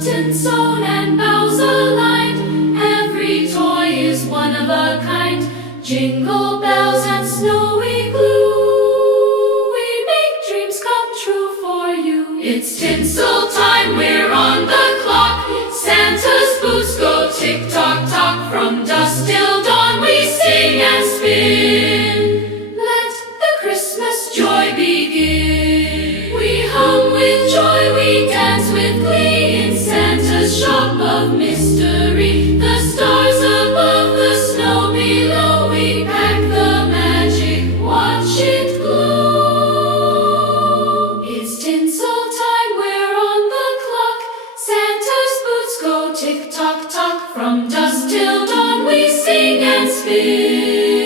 tinsel and bells aligned. Every toy is one of a kind. Jingle bells and snowy glue, we make dreams come true for you. It's tinsel time, we're on the clock. Santa's boots go tick-tock-tock. From dusk till dawn we sing and spin. Let the Christmas joy begin. We hum with joy, we dance with glee in Santa's shop of mystery. The stars above, the snow below, we pack the magic, watch it glow. It's tinsel time, we're on the clock. Santa's boots go tick-tock-tock. From dusk till dawn we sing and spin.